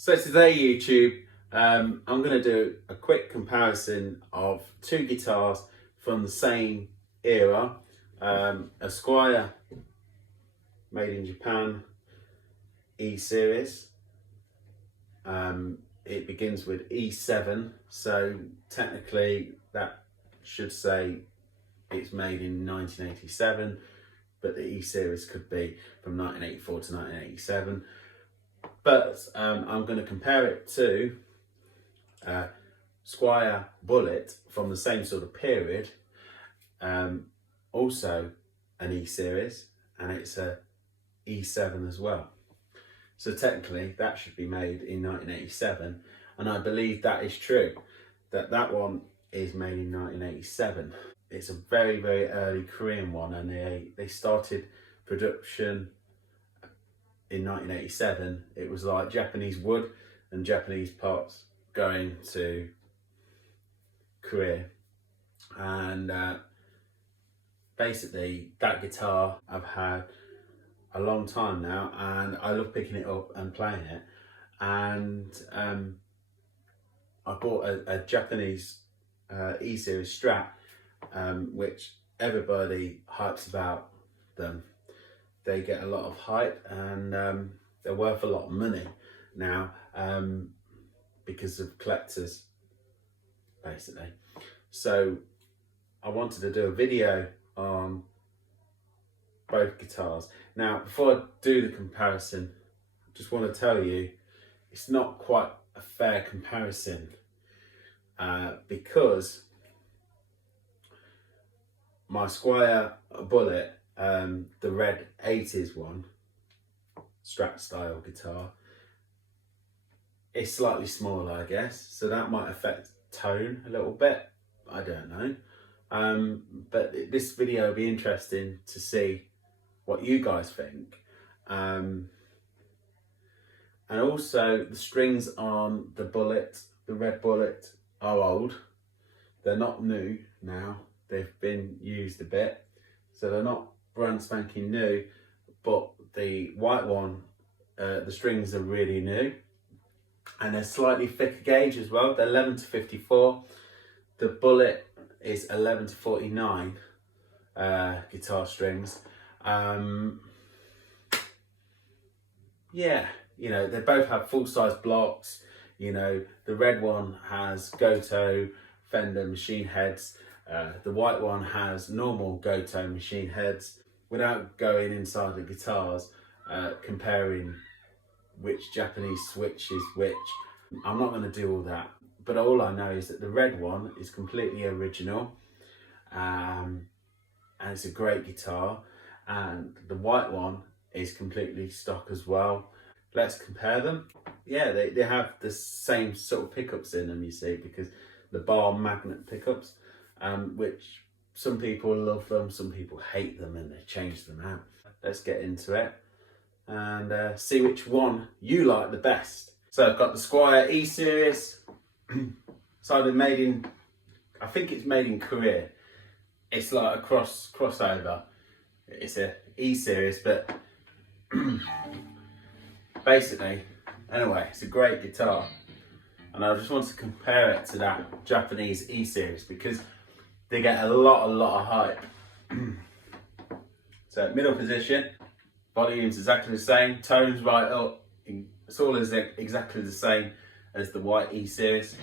So today, YouTube, I'm going to do a quick comparison of two guitars from the same era. A Squier made in Japan E series. It begins with E7, so technically that should say it's made in 1987, but the E series could be from 1984 to 1987. But I'm going to compare it to Squier Bullet from the same sort of period, also an E series, and it's a E7 as well. So technically that should be made in 1987, and I believe that is true, that one is made in 1987. It's a very, very early Korean one, and they started production in 1987. It was like Japanese wood and Japanese parts going to Korea, and basically that guitar I've had a long time now, and I love picking it up and playing it. And I bought a Japanese E series Strat, which everybody hypes about them. They get a lot of hype, and they're worth a lot of money now because of collectors, basically. So I wanted to do a video on both guitars. Now, before I do the comparison, I just want to tell you it's not quite a fair comparison because my Squier Bullet, the red 80s one, Strat style guitar, is slightly smaller, I guess, so that might affect tone a little bit. I don't know, but this video will be interesting to see what you guys think. And also the strings on the Bullet, the red Bullet, are old. They're not new now, they've been used a bit, so they're not brand spanking new. But the white one, the strings are really new, and they're slightly thicker gauge as well. They're 11 to 54. The Bullet is 11 to 49 guitar strings. Yeah, you know, they both have full-size blocks. You know, the red one has Goto Fender machine heads. The white one has normal Goto machine heads. Without going inside the guitars, comparing which Japanese switch is which, I'm not going to do all that. But all I know is that the red one is completely original, and it's a great guitar, and the white one is completely stock as well. Let's compare them. Yeah, they have the same sort of pickups in them, you see, because the bar magnet pickups, which some people love them, some people hate them, and they change them out. Let's get into it and see which one you like the best. So I've got the Squier E series. It's either made in, I think it's made in Korea. It's like a crossover. It's a E series, but basically, anyway, it's a great guitar, and I just want to compare it to that Japanese E series because they get a lot of hype. So middle position, volume's exactly the same, tones right up. It's all exactly the same as the white E series.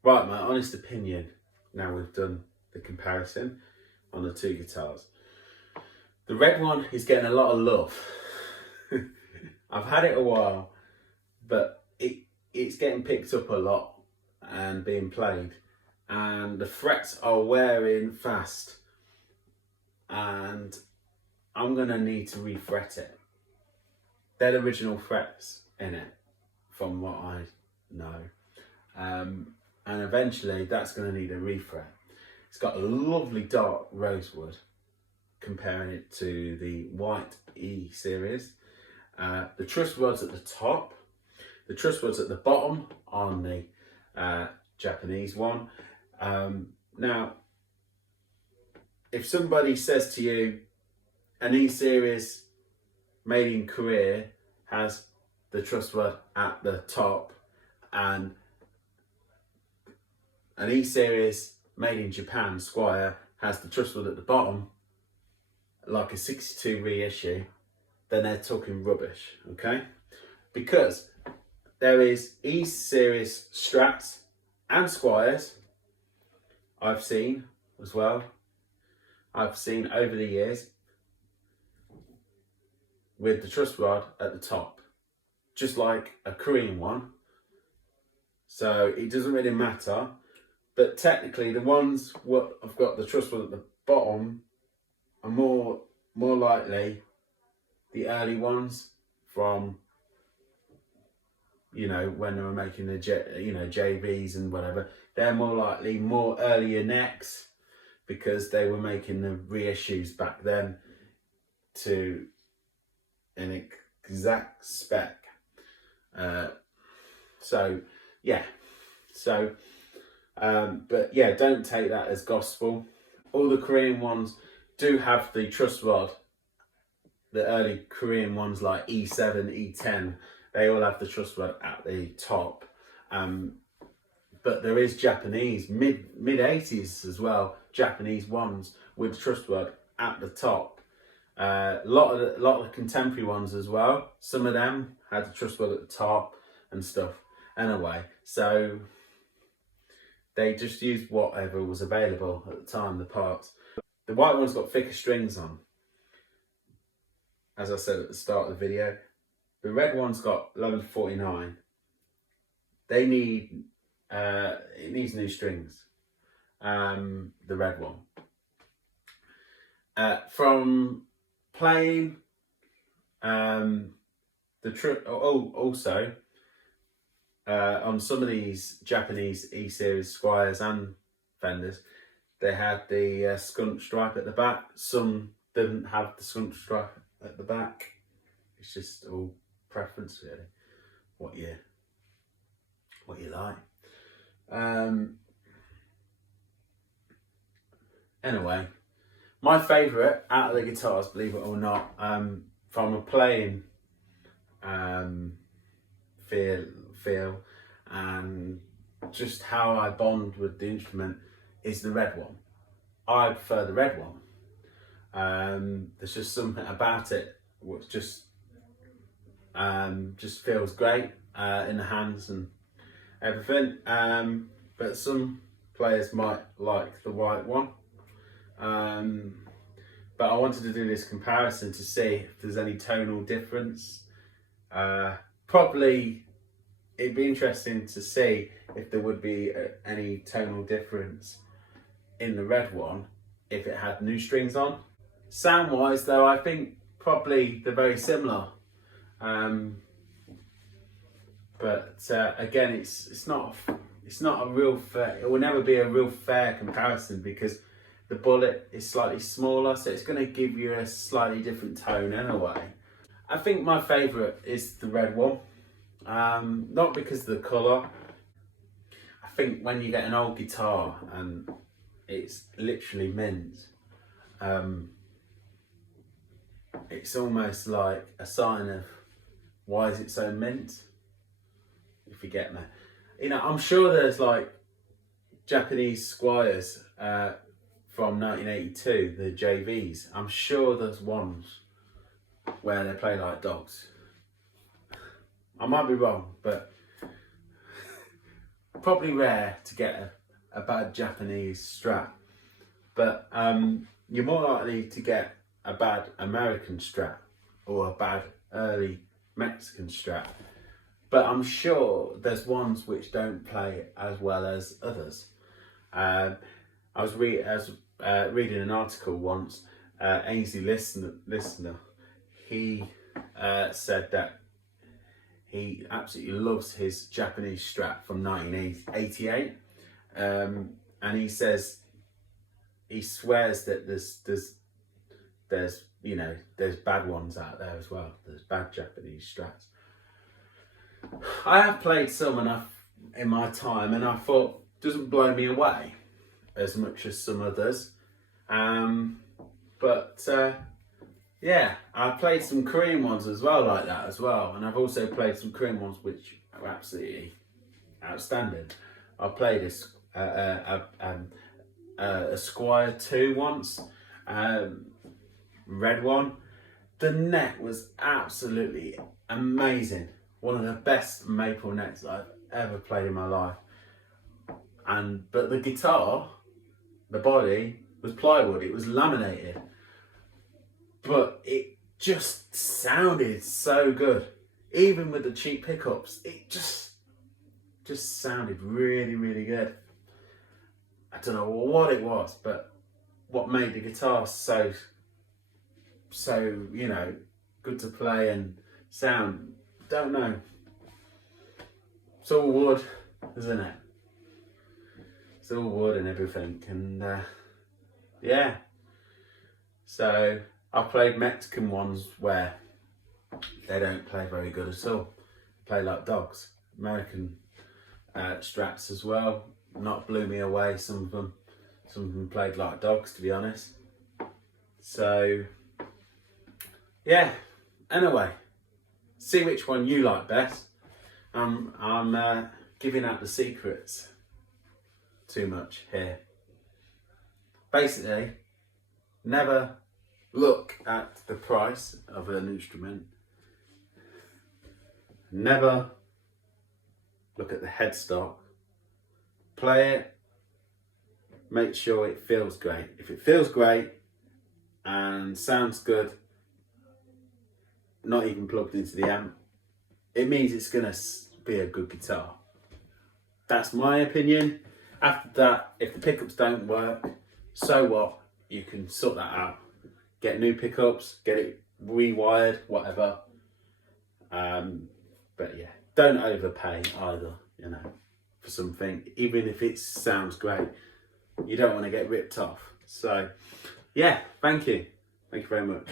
Right, my honest opinion, now we've done the comparison on the two guitars. The red one is getting a lot of love. I've had it a while, but it's getting picked up a lot and being played. And the frets are wearing fast. And I'm going to need to refret it. They're the original frets in it, from what I know. And eventually that's going to need a refret. It's got a lovely dark rosewood, comparing it to the white E series. The truss rod's at the top, the truss rod's at the bottom on the Japanese one. Now, if somebody says to you, an E series made in Korea has the truss rod at the top, and an E series made in Japan, Squier, has the truss rod at the bottom, like a 62 reissue, then they're talking rubbish, okay? Because there is E series Strats and Squiers I've seen as well. I've seen over the years with the truss rod at the top, just like a Korean one. So it doesn't really matter. But technically, the ones what I've got the truss rod at the bottom are more likely the early ones from, you know, when they were making the JVs and whatever. They're more likely more earlier necks, because they were making the reissues back then to an exact spec. But yeah, don't take that as gospel. All the Korean ones do have the truss rod. The early Korean ones like E7, E10, they all have the truss rod at the top. But there is Japanese, mid 80s as well, Japanese ones with truss rod at the top. A lot of the contemporary ones as well. Some of them had the truss rod at the top and stuff. Anyway, so they just used whatever was available at the time, the parts. The white one's got thicker strings on, as I said at the start of the video. The red one's got 1149. They need, it needs new strings, the red one. From playing, also, on some of these Japanese E-series Squiers and Fenders, they had the skunk stripe at the back. Some didn't have the skunk stripe at the back. It's just all preference, really, what you like. Anyway, my favourite out of the guitars, believe it or not, from a playing feel and just how I bond with the instrument, is the red one. I prefer the red one. There's just something about it which just feels great in the hands and everything. But some players might like the white one. But I wanted to do this comparison to see if there's any tonal difference. Probably it'd be interesting to see if there would be any tonal difference in the red one if it had new strings on. Sound wise though, I think probably they're very similar. But again, it's not a real fair, it will never be a real fair comparison, because the bullet is slightly smaller, so it's going to give you a slightly different tone anyway. I think my favourite is the red one. Not because of the colour. I think when you get an old guitar and it's literally mint, it's almost like a sign of why is it so mint, if you get me. You know, I'm sure there's like Japanese Squiers from 1982, the JVs. I'm sure there's ones where they play like dogs. I might be wrong, but probably rare to get a bad Japanese Strat. But you're more likely to get a bad American Strat or a bad early Mexican Strat. But I'm sure there's ones which don't play as well as others. I was reading an article once. Ainsley listener, he said that he absolutely loves his Japanese Strat from 1988, and he says he swears that there's you know, there's bad ones out there as well. There's bad Japanese Strats. I have played some in my time, and I thought doesn't blow me away as much as some others. Yeah, I played some Korean ones as well like that as well, and I've also played some Korean ones which are absolutely outstanding. I played a Squier 2 once, red one. The neck was absolutely amazing. One of the best maple necks I've ever played in my life. But the guitar, the body was plywood. It was laminated, but it just sounded so good. Even with the cheap pickups, it just sounded really, really good. I don't know what it was, but what made the guitar so you know, good to play and sound, don't know. It's all wood, isn't it? It's all wood and everything, and yeah. So I've played Mexican ones where they don't play very good at all. Play like dogs. American Strats as well. Not blew me away. Some of them played like dogs, to be honest. So yeah. Anyway, see which one you like best. I'm giving out the secrets too much here. Basically, never look at the price of an instrument. Never look at the headstock. Play it. Make sure it feels great. If it feels great and sounds good, not even plugged into the amp, it means it's gonna be a good guitar. That's my opinion. After that, if the pickups don't work, so what? You can sort that out. Get new pickups, get it rewired, whatever. But yeah, don't overpay either, you know, for something. Even if it sounds great, you don't want to get ripped off. So yeah, thank you. Thank you very much.